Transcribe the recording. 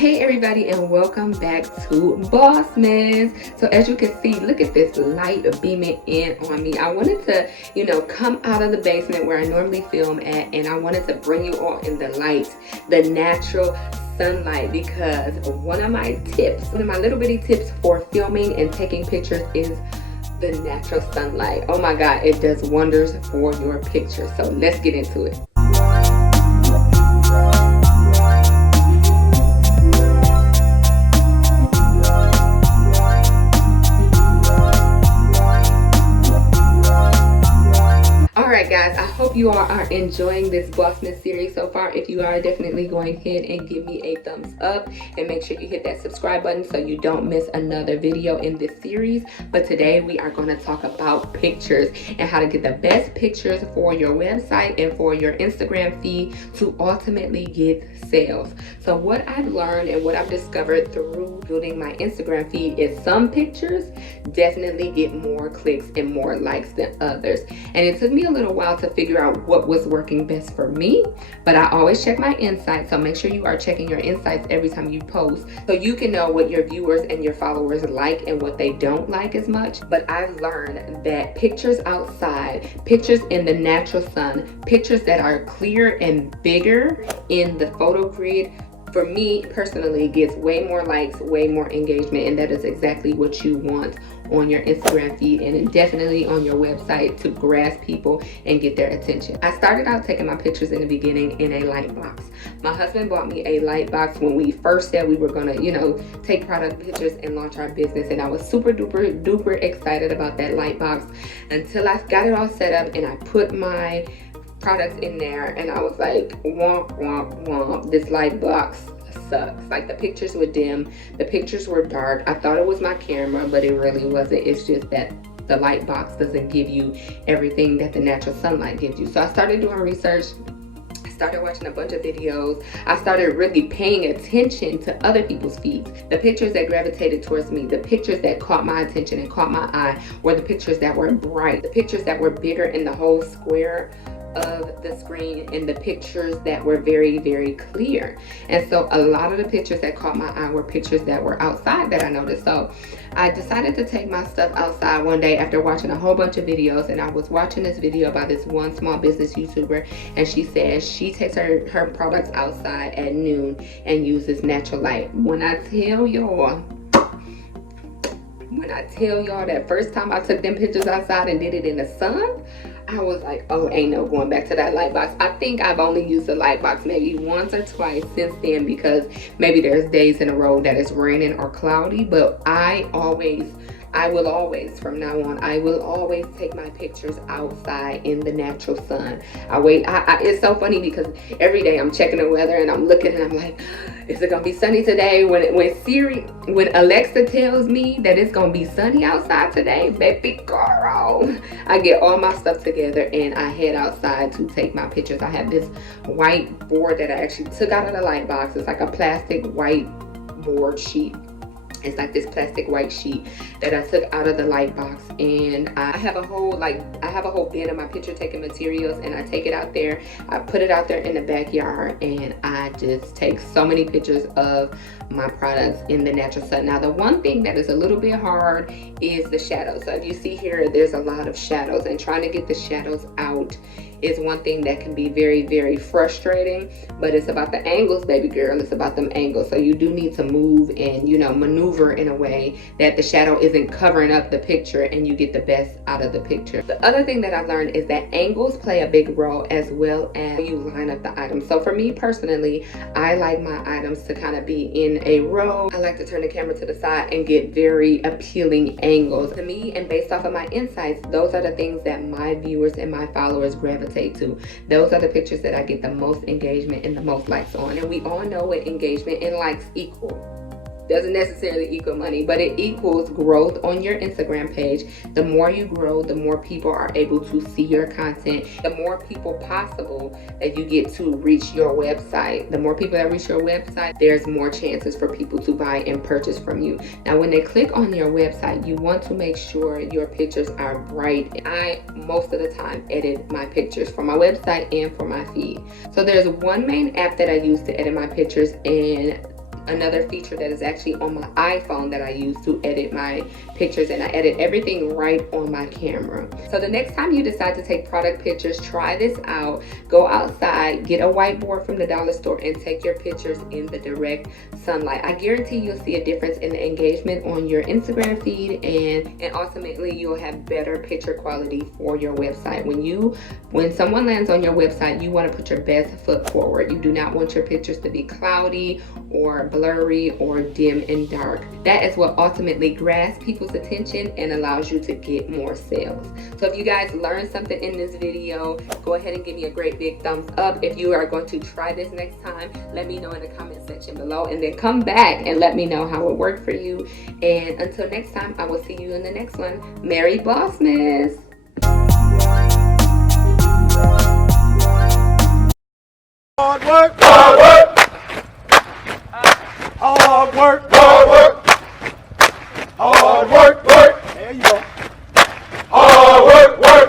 Hey everybody, and welcome back to BOSSMAS. So as you can see, look at this light beaming in on me. I wanted to, come out of the basement where I normally film at, and I wanted to bring you all in the light, the natural sunlight, because one of my little bitty tips for filming and taking pictures is the natural sunlight. Oh my God, it does wonders for your picture. So let's get into it. Alright guys, I hope you all are enjoying this BOSSMAS series so far. If you are, definitely go ahead and give me a thumbs up and make sure you hit that subscribe button so you don't miss another video in this series. But today we are going to talk about pictures and how to get the best pictures for your website and for your Instagram feed to ultimately get sales. So what I've learned and what I've discovered through building my Instagram feed is some pictures definitely get more clicks and more likes than others. And it took me a little while to figure out what was working best for me, but I always check my insights. So make sure you are checking your insights every time you post so you can know what your viewers and your followers like and what they don't like as much. But I've learned that pictures outside, pictures in the natural sun, pictures that are clear and bigger in the photo grid, for me personally, gets way more likes, way more engagement, and that is exactly what you want on your Instagram feed and definitely on your website to grasp people and get their attention. I started out taking my pictures in the beginning in a light box. My husband bought me a light box when we first said we were gonna, take product pictures and launch our business, and I was super duper excited about that light box until I got it all set up and I put my products in there, and I was like, womp womp womp, this light box sucks. Like, the pictures were dim, the pictures were dark. I thought it was my camera, but it really wasn't. It's just that the light box doesn't give you everything that the natural sunlight gives you. So I started doing research, I started watching a bunch of videos. I started really paying attention to other people's feeds. The pictures that gravitated towards me, the pictures that caught my attention and caught my eye were the pictures that were bright, the pictures that were bigger in the whole square of the screen, and the pictures that were very clear. And so a lot of the pictures that caught my eye were pictures that were outside that I noticed. So I decided to take my stuff outside one day after watching a whole bunch of videos, and I was watching this video by this one small business YouTuber, and she says she takes her products outside at noon and uses natural light. When I tell y'all that first time I took them pictures outside and did it in the sun, I was like, oh, ain't no going back to that light box. I think I've only used the light box maybe once or twice since then, because maybe there's days in a row that it's raining or cloudy, but I will always, from now on, I will always take my pictures outside in the natural sun. It's so funny because every day I'm checking the weather and I'm looking and I'm like, is it gonna be sunny today? When Alexa tells me that it's gonna be sunny outside today, baby girl, I get all my stuff together and I head outside to take my pictures. I have this white board that I actually took out of the light box. It's like a plastic white board sheet. It's like this plastic white sheet that I took out of the light box, and I have a whole bin of my picture taking materials, and I take it out there. I put it out there in the backyard, and I just take so many pictures of my products in the natural sun. Now, the one thing that is a little bit hard is the shadows. So if you see here, there's a lot of shadows, and trying to get the shadows out is one thing that can be very frustrating. But it's about the angles, baby girl. It's about them angles. So you do need to move and maneuver in a way that the shadow isn't covering up the picture and you get the best out of the picture. The other thing that I've learned is that angles play a big role, as well as you line up the items. So for me personally, I like my items to kind of be in a row. I like to turn the camera to the side and get very appealing angles. To me, and based off of my insights, those are the things that my viewers and my followers gravitate to. Those are the pictures that I get the most engagement and the most likes on. And we all know what engagement and likes equal. Doesn't necessarily equal money, but it equals growth on your Instagram page. The more you grow, the more people are able to see your content, the more people possible that you get to reach your website. The more people that reach your website, there's more chances for people to buy and purchase from you. Now, when they click on your website, you want to make sure your pictures are bright. I, most of the time, edit my pictures for my website and for my feed. So there's one main app that I use to edit my pictures, and another feature that is actually on my iPhone that I use to edit my pictures, and I edit everything right on my camera. So the next time you decide to take product pictures, try this out. Go outside, get a whiteboard from the dollar store, and take your pictures in the direct sunlight. I guarantee you'll see a difference in the engagement on your Instagram feed, and ultimately you'll have better picture quality for your website. When someone lands on your website, you want to put your best foot forward. You do not want your pictures to be cloudy or blurry or dim and dark. That is what ultimately grabs people's attention and allows you to get more sales. So if you guys learned something in this video, go ahead and give me a great big thumbs up. If you are going to try this next time, let me know in the comment section below, and then come back and let me know how it worked for you. And until next time, I will see you in the next one. Merry BOSSMAS! Hard work, hard work, hard work, hard work, hard work, work. There you go.